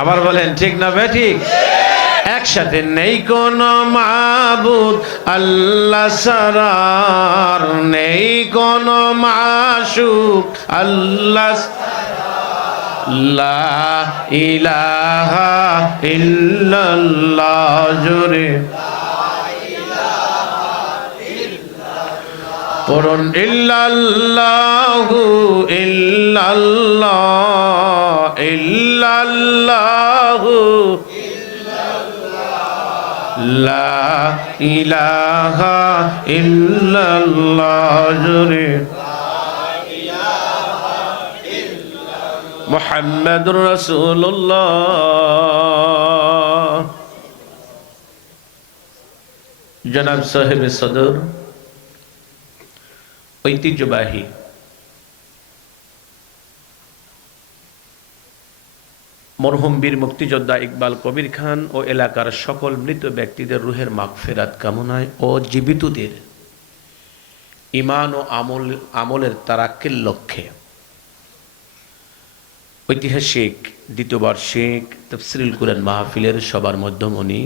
আবার বলেন ঠিক না বেঠিক? একসাথে নেই কোনো মাবুদ আল্লাহ ছাড়া, আর নেই কোনো মাশুক আল্লাহ ছাড়া। লা ইলাহা ইল্লাল্লাহ জোরে পড়ুন, ইল্লাল্লাহু ইল্লাল্লাহ ইল্লাল্লাহু লা ইলাহা ইল্লাল্লাহ জোরে মুহাম্মাদুর রাসূলুল্লাহ। জনাব সাহেব সদর, ঐতিহ্যবাহী মরহুম বীর মুক্তিযোদ্ধা ইকবাল কবির খান ও এলাকার সকল মৃত ব্যক্তিদের রুহের মাগফিরাত কামনায় ও জীবিতদের ঈমান ও আমলের তারাক্কির লক্ষ্যে ঐতিহাসিক দ্বিতীয় বার্ষিক তাফসীরুল কুরআন মাহফিলের সবার মধ্যমণি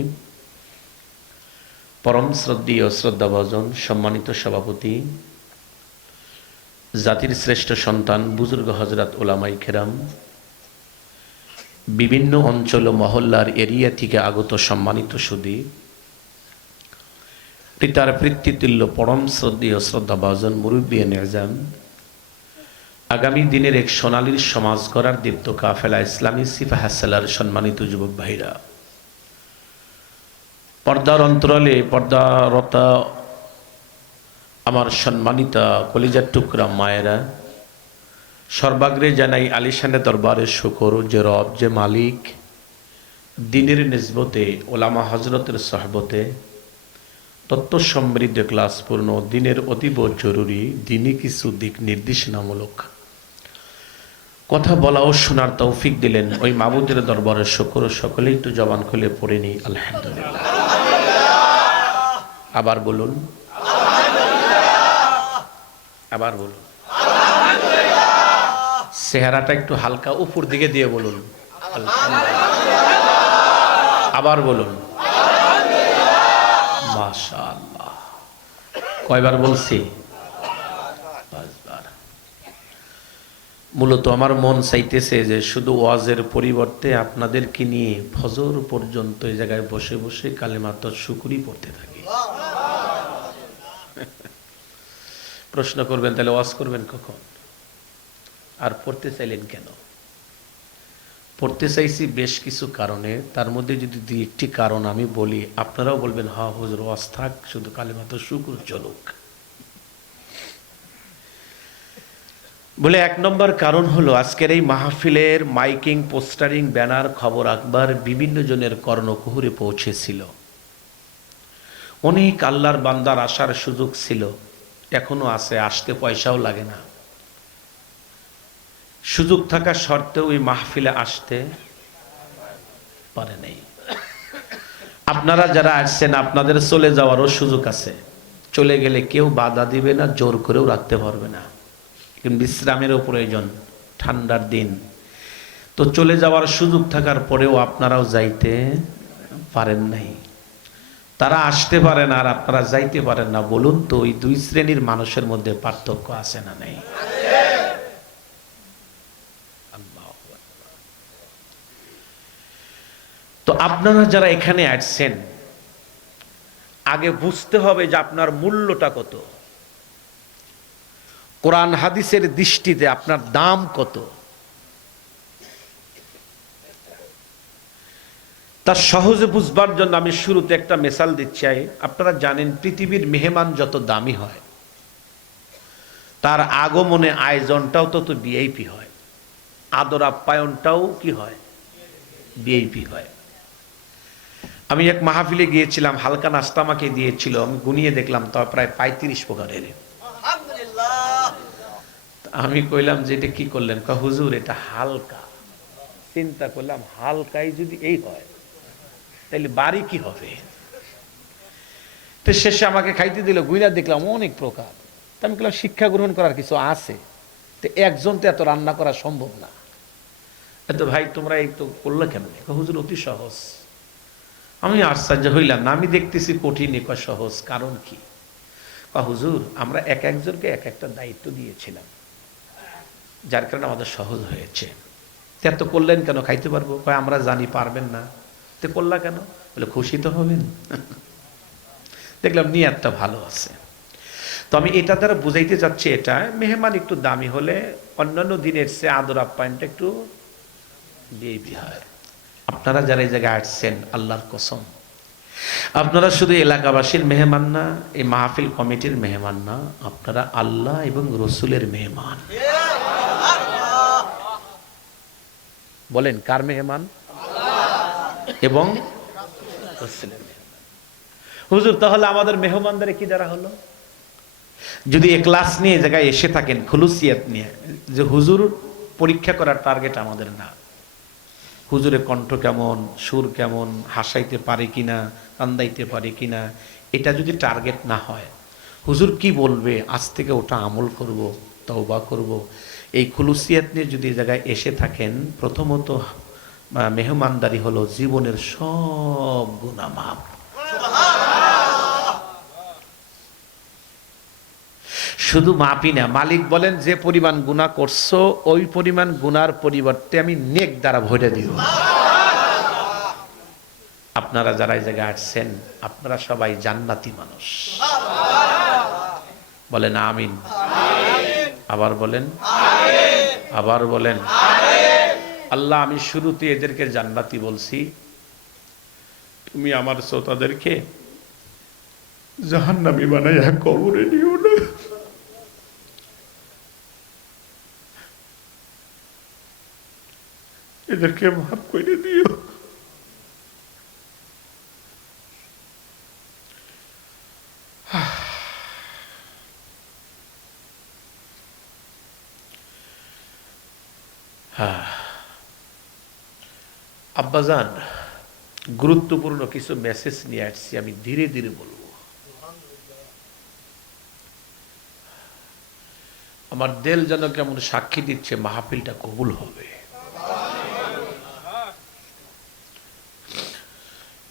পরম শ্রদ্ধেয় শ্রদ্ধাভাজন সম্মানিত সভাপতি, জাতির শ্রেষ্ঠ সন্তান বুজুর্গ হযরত উলামায়ে কেরাম, বিভিন্ন অঞ্চল ও মহল্লার এরিয়া থেকে আগত সম্মানিত সুধী, পিতার পিতৃতুল্য পরম শ্রদ্ধেয় শ্রদ্ধাভাজন মুরব্বিয়ানে আযম, আগামী দিনের এক সোনালীর সমাজ গড়ার দীপ্ত কাফেলা ইসলামী সিপাহসালার সম্মানিত যুবক ভাইরা, পর্দার অন্তরালে পর্দারতা আমার সম্মানিতা কলিজার টুকরা মায়েরা, সর্বাগ্রে জানাই আলিশানে দরবারে শুকর যে রব, যে মালিক, দিনের নিসবতে ওলামা হজরতের সহবতে তত্ত্ব সমৃদ্ধ ক্লাসপূর্ণ দিনের অতীব জরুরি দিনই কিছু দিক নির্দেশনামূলক কথা বলা ও শোনার তৌফিক দিলেন ওই মাবুদের দরবারে শুকর। সকলেই একটু জবান খুলে পড়ে নি আলহামদুলিল্লাহ। আবার বলুন, আবার বলুন, চেহারাটা একটু হালকা উপর দিকে দিয়ে বলুন আবার বলুন মাশাআল্লাহ। কয়বার বলছি? পাঁচবার। মূলত আমার মন চাইতেছে যে শুধু ওয়াজের পরিবর্তে আপনাদেরকে নিয়ে ফজর পর্যন্ত এই জায়গায় বসে বসে কালেমাত শুকরি পড়তে থাকি। প্রশ্ন করবেন তাহলে ওয়াজ করবেন কখন? আর পড়তে চাইলেন কেন? পড়তে চাইছি বেশ কিছু কারণে, তার মধ্যে যদি দুই একটি কারণ আমি বলি আপনারাও বলবেন হ্যাঁ হুজুর ওয়াজ থাক, শুধু কালেমাত শুকর চলুক। বলে এক নম্বর কারণ হলো আজকের এই মাহফিলের মাইকিং, পোস্টারিং, ব্যানার, খবর আকবার বিভিন্ন জনের কর্ণকুহুরে পৌঁছেছিল। অনেক আল্লাহর বান্দার আসার সুযোগ ছিল, এখনো আছে, আসতে পয়সাও লাগে না। সুযোগ থাকা সত্ত্বেও এই মাহফিলে আসতে পারে নাই। আপনারা যারা আসছেন আপনাদের চলে যাওয়ারও সুযোগ আছে, চলে গেলে কেউ বাধা দিবে না, জোর করেও রাখতে পারবে না। কিন্তু বিশ্রামেরও প্রয়োজন, ঠান্ডার দিন তো চলে যাওয়ার সুযোগ থাকার পরেও আপনারাও যাইতে পারেন নাই। তারা আসতে পারে না আর আপনারা যাইতে পারেন না। বলুন তো ওই দুই শ্রেণীর মানুষের মধ্যে পার্থক্য আছে না নেই? তো আপনারা যারা এখানে আসছেন আগে বুঝতে হবে যে আপনার মূল্যটা কত, কোরআন হাদিসের দৃষ্টিতে আপনার দাম কত। তা সহজে বুঝবার জন্য আমি শুরুতে একটা মিসাল দিচ্ছি। আপনারা জানেন পৃথিবীর মেহমান যত দামি হয় তার আগমনে আয়োজনটাও তত ভিআইপি হয়, আদর আপ্যায়নটাও কি হয়? ভিআইপি হয়। আমি এক মাহফিলে গিয়েছিলাম, হালকা নাস্তা আমাকে দিয়েছিল, আমি গুনিয়ে দেখলাম তা প্রায় 35 প্রকারের। আমি কইলাম যে এটা কি করলেন? হুজুর এটা হালকা। চিন্তা করলাম হালকাই যদি এই হয় তাহলে বাড়ি কি হবে? তো শেষে আমাকে খাইতে দিল, গুইনা দেখলাম অনেক প্রকার। তো আমি বললাম শিক্ষা গ্রহণ করার কিছু আছে, তো একজন তো এত রান্না করা সম্ভব না। তো ভাই তোমরা এই তো করলে কেন? হুজুর অতি সহজ। আমি আশ্চর্য হইলাম না, আমি দেখতেছি কঠিন, সহজ কারণ কি? হুজুর আমরা এক একজনকে এক একটা দায়িত্ব দিয়েছিলাম, যার কারণে আমাদের সহজ হয়েছে। এত করলেন কেন? খাইতে পারবো? আমরা জানি পারবেন না, তো করলা কেন? বলে খুশি তো হবেন। দেখলাম নিয়াতটা ভালো আছে। তো আমি এটা দ্বারা বুঝাইতে চাচ্ছি, এটা মেহমান একটু দামি হলে অন্যান্য দিনের চেয়ে আদর আপ্যায়নটা একটু বেশি হয়। আপনারা যারা এই জায়গায় আসছেন, আল্লাহর কসম আপনারা শুধু এলাকাবাসীর মেহমান না, এই মাহফিল কমিটির মেহমান না, আপনারা আল্লাহ এবং রসুলের মেহমান। বলেন কার মেহমান? এবং রসুলের মেহমান। হুজুর তাহলে আমাদের মেহমানদারে কি দ্বারা হলো? যদি এখলাস নিয়ে জায়গায় এসে থাকেন, খুলুসিয়াত নিয়ে, যে হুজুর পরীক্ষা করার টার্গেট আমাদের না, হুজুরের কণ্ঠ কেমন, সুর কেমন, হাসাইতে পারে কিনা, কান্দাইতে পারে কিনা, এটা যদি টার্গেট না হয়, হুজুর কি বলবে আজ থেকে ওটা আমল করব, তওবা করব, এই খুলুসিয়াত নিয়ে যদি জায়গায় এসে থাকেন, প্রথমত মেহমানদারি হলো জীবনের সব গুনাহ মাফ। শুধু মাপই না, মালিক বলেন যে পরিমাণ গুনাহ করছো ওই পরিমাণ গুনার পরিবর্তে আমি নেক দ্বারা ভরে দিব। আপনারা যারা এই জায়গায় আসছেন, আপনারা সবাই জান্নাতি মানুষ। বলেন আমিন। আবার বলেন, আবার বলেন। আল্লাহ, আমি শুরুতে এদেরকে জান্নাতি বলছি, তুমি আমার শ্রোতাদেরকে জাহান্নামী বানাইয়া কবরে নিও না। এদেরকে মাফ করে দিও। আব্বাজান, গুরুত্বপূর্ণ কিছু মেসেজ নিয়ে আসছি, আমি ধীরে ধীরে বলবো। আমার দিল যেন কেমন সাক্ষী দিচ্ছে মাহফিলটা কবুল হবে।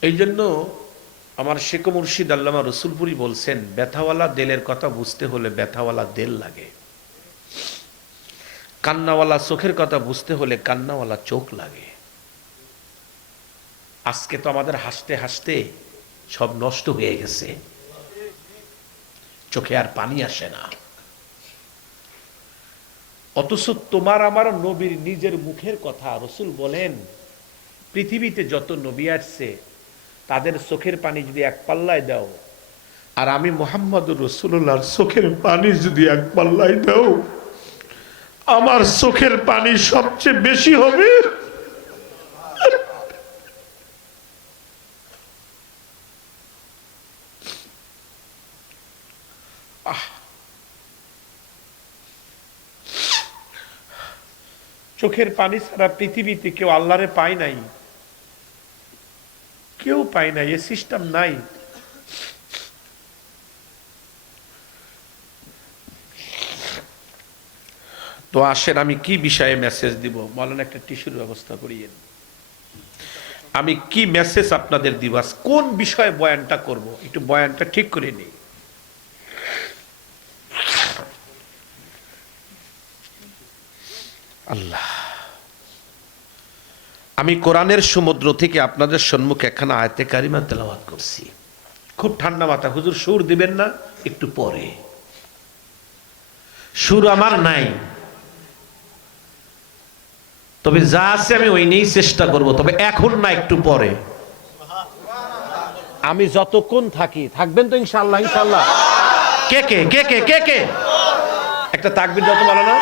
এই জন্য আমার শেখ মুর্শিদ আল্লামা রসুলপুরি বলছেন, ব্যথাওয়ালা দিলের কথা বুঝতে হলে ব্যথাওয়ালা দিল লাগে, কান্নাওয়ালা চোখের কথা বুঝতে হলে কান্নাওয়ালা চোখ লাগে। আজকে তো আমাদের হাসতে হাসতে সব নষ্ট হয়ে গেছে, চোখে আর পানি আসে না। অথচ তোমার আমার নবীর নিজের মুখের কথা, রসুল বলেন পৃথিবীতে যত নবী আসছে তাদের চোখের পানি যদি এক পাল্লায় দাও, আর আমি মুহাম্মদুর রাসূলুল্লাহর চোখের পানি যদি এক পাল্লায় দাও, আমার চোখের পানি সবচেয়ে বেশি হবে। চোখের পানি ছাড়া পৃথিবীতে কেউ আল্লাহরে পায় নাই, কেউ পায় নাই, এ সিস্টেম নাই। তো আসেন আমি কি বিষয়ে মেসেজ দিব বলেন, একটা টিস্যুর ব্যবস্থা করিয়েন। আমি কি মেসেজ আপনাদের দিব, কোন বিষয়ে বয়ানটা করব, একটু বয়ানটা ঠিক করে নিই। আল্লাহ, আমি কোরআনের সমুদ্র থেকে আপনাদের সম্মুখে একখানা আয়াতে কারিমা তেলাওয়াত করছি। খুব ঠান্ডা মাথা, হুজুর সুর দিবেন না? একটু পরে, সুর আমার নাই, তবে যা আছে আমি ওই নিয়েই চেষ্টা করব, তবে এখন না, একটু পরে। আমি যতক্ষণ থাকি, থাকবেন তো ইনশাআল্লাহ? ইনশাআল্লাহ। কে কে কে কে কে কে একটা তাকবীর যত বলো না।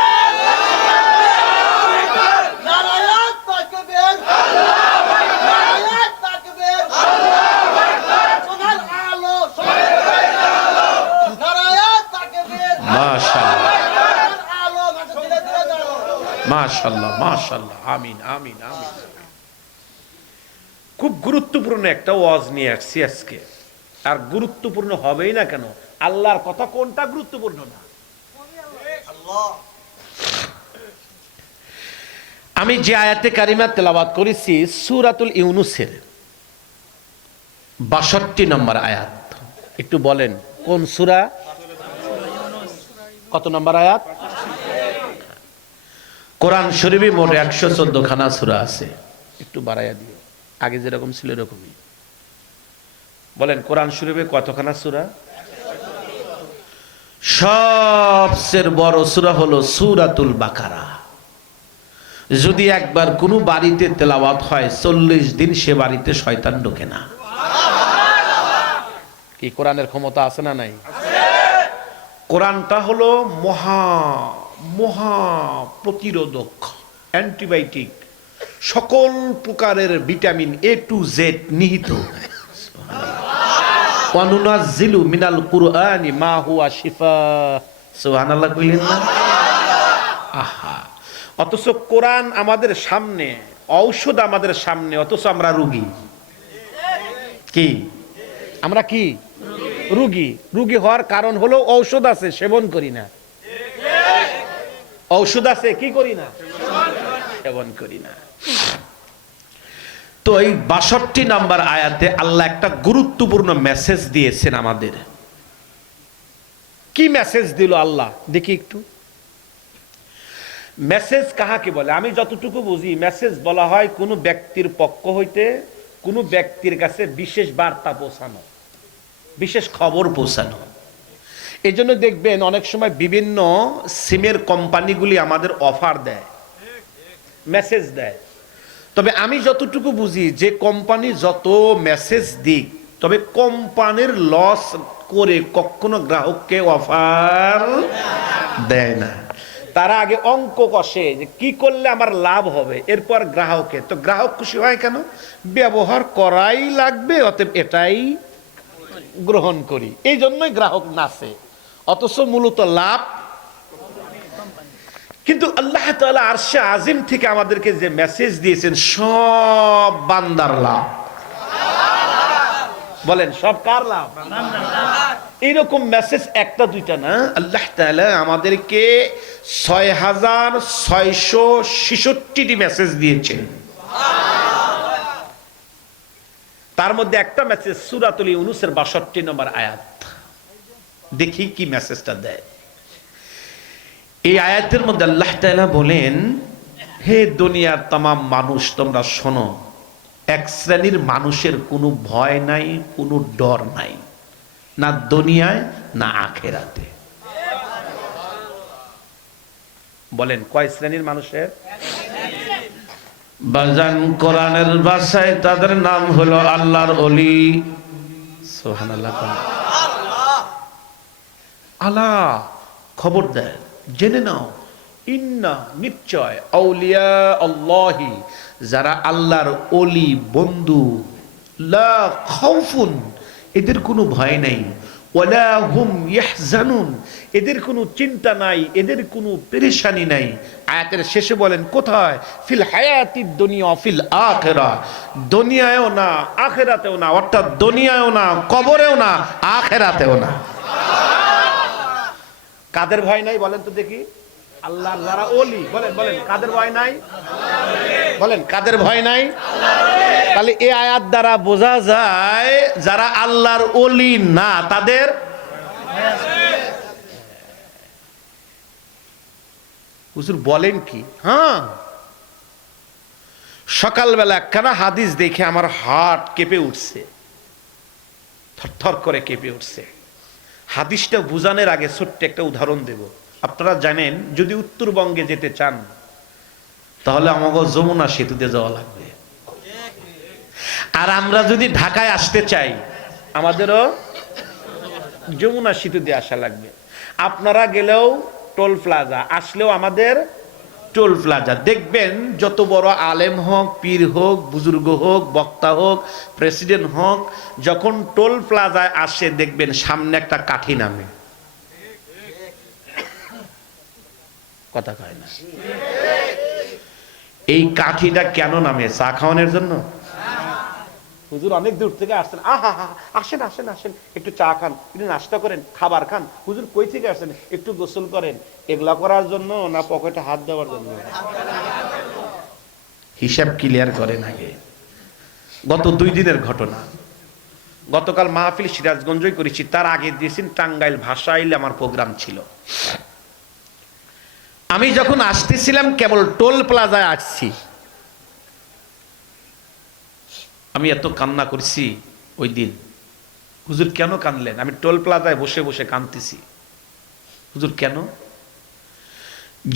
মাশাআল্লাহ মাশাআল্লাহ, আমিন আমিন আমিন। খুব গুরুত্বপূর্ণ একটা ওয়াজ নিয়ে আসছি আজকে, আর গুরুত্বপূর্ণ হবেই না কেন? আল্লাহর কথা কোনটা গুরুত্বপূর্ণ না? আমি যে আয়াতে কারিমা তেলাওয়াত করেছি সূরাতুল ইউনূসের ৬২ নম্বর আয়াত। একটু বলেন কোন সূরা, কত নম্বর আয়াত? কোরআন শরীফে মোট ১১৪ খানা সূরা আছে, একটু বাড়াইয়া দিও, আগে যেরকম ছিল এরকমই বলেন। কোরআন শরীফে কতখানা সূরা? সবচেয়ে বড় সূরা হলো সূরাতুল বাকারা। যদি একবার কোনো বাড়িতে তেলাওয়াত হয় ৪০ দিন সে বাড়িতে শয়তান ঢোকে না। কি কোরআনের ক্ষমতা আছে না নাই? কোরআনটা হলো মহা মহা প্রতিরোধক, অ্যান্টিবায়োটিক, সকল প্রকারের ভিটামিন A to Z নিহিত। ওয়ানুনাজ্জিলু মিনাল কুরআনি মা হুয়া শিফা। সুবহানাল্লাহ কইলেন না? আহা, অথচ কোরআন আমাদের সামনে, ঔষধ আমাদের সামনে, অথচ আমরা রোগী। কি আমরা কি রোগী? রোগী হওয়ার কারণ হলো ঔষধ আছে, সেবন করি না। ঔষধ আছে, কি করি না? সেবন করি না। তো এই ৬২ নম্বর আয়াতে আল্লাহ একটা গুরুত্বপূর্ণ মেসেজ দিয়েছেন আমাদের। কি মেসেজ দিল আল্লাহ দেখি একটু। মেসেজ কাহাকে বলে? আমি যতটুকু বুঝি মেসেজ বলা হয় কোনো ব্যক্তির পক্ষ হইতে কোনো ব্যক্তির কাছে বিশেষ বার্তা পৌঁছানো, বিশেষ খবর পৌঁছানো। এই জন্য দেখবেন অনেক সময় বিভিন্ন সিমের কোম্পানিগুলি আমাদের অফার দেয়, মেসেজ দেয়। তবে আমি যতটুকু বুঝি যে কোম্পানি যত মেসেজ দিক, তবে কোম্পানির লস করে কখনো গ্রাহককে অফার দেয় না। তারা আগে অঙ্ক কষে যে কি করলে আমার লাভ হবে, এরপর গ্রাহকে। তো গ্রাহক খুশি হয় কেন? ব্যবহার করাই লাগবে, অতএব এটাই গ্রহণ করি, এই জন্যই গ্রাহক নাচে, অথচ মূলত লাভ। কিন্তু আল্লাহ তাআলা আরশে আজিম থেকে আমাদেরকে যে মেসেজ দিয়েছেন সব বান্দার লাভ। বলেন সব কার লাভ? এইরকম মেসেজ একটা দুইটা না, আল্লাহ তাআলা আমাদেরকে ৬৬৬৬টি মেসেজ দিয়েছেন। তার মধ্যে একটা মেসেজ সূরাতুল ইউনূসের ৬২ নম্বর আয়াত। দেখি কি মেসেজটা দেয়। এই আয়াতের মধ্যে আল্লাহ তাআলা বলেন, হে দুনিয়ার तमाम মানুষ তোমরা শোনো, এক শ্রেণীর মানুষের কোনো ভয় নাই, কোনো ডর নাই, না দুনিয়ায় না আখিরাতে। বলেন কয় শ্রেণীর মানুষের? বাজান কোরআনের ভাষায় তাদের নাম হলো আল্লাহর ওলি। সুবহানাল্লাহ। আলা খবর দেয়, জেনে নাও, ইন্না নিশ্চয়, আউলিয়া আল্লাহি যারা আল্লাহর ওলি বন্ধু, লা খাউফুন এদের কোনো ভয় নাই, ওয়ালা হুম ইয়াহজানুন এদের কোনো চিন্তা নাই, এদের কোনো পেরেশানি নাই। আয়াতের শেষে বলেন কোথায়? ফিল হায়াতিদ দুনিয়া ফিল আখিরা, দুনিয়ায়ও না আখিরাতেও না, অর্থাৎ দুনিয়ায়ও না কবরেও না আখিরাতেও না। কাদের ভয় নাই বলেন তো দেখি? আল্লাহর যারা ওলি। বলেন বলেন কাদের ভয় নাই? বলেন কাদের ভয় নাই? তাহলে এই আয়াত দ্বারা বোঝা যায় যারা আল্লাহর ওলি না তাদের হুজুর বলেন কি? হ্যাঁ, সকালবেলা একখানা হাদিস দেখে আমার হার্ট কেঁপে উঠছে, থরথর করে কেঁপে উঠছে। হাদিসটা বুঝানোর আগে ছোট্ট একটা উদাহরণ দেব। আপনারা জানেন যদি উত্তরবঙ্গে যেতে চান তাহলে আমাকে যমুনা সেতুতে যাওয়া লাগবে, আর আমরা যদি ঢাকায় আসতে চাই আমাদেরও যমুনা সেতু দিয়ে আসা লাগবে। আপনারা গেলেও টোল প্লাজা, আসলেও আমাদের টোল প্লাজা। দেখবেন যত বড় আলেম হোক, পীর হোক, বুজুর্গ হোক, বক্তা হোক, প্রেসিডেন্ট হোক, যখন টোল প্লাজায় আসে দেখবেন সামনে একটা কাঠি নামে। কথা কয় না? এই কাঠিটা কেন নামে? চা খাওয়ানোর জন্য? হুজুর অনেক দূর থেকে আসছেন, আহা হা আসেন আসেন আসেন, একটু চা খান, একটু নাস্তা করেন, খাবার খান। হুজুর কই থেকে আসছেন? একটু গোসল করেন। এগুলা করার জন্য না পকেটে হাত দেওয়ার জন্য? হিসাব ক্লিয়ার করেন আগে। গত 2 দিনের ঘটনা। গতকাল মাহফিল সিরাজগঞ্জই করেছি, তার আগে দিয়েছেন টাঙ্গাইল ভাষাইলে আমার প্রোগ্রাম ছিল। আমি যখন আসতেছিলাম কেবল টোল প্লাজায় আসছি, আমি এত কান্না করছি ওই দিন। হুজুর কেন কানলেন? আমি টোল প্লাজায় বসে বসে কাঁদতেছি। হুজুর কেন?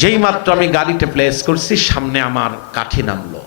যেই মাত্র আমি গাড়িতে প্লেস করছি, সামনে আমার কাঠি নামলো।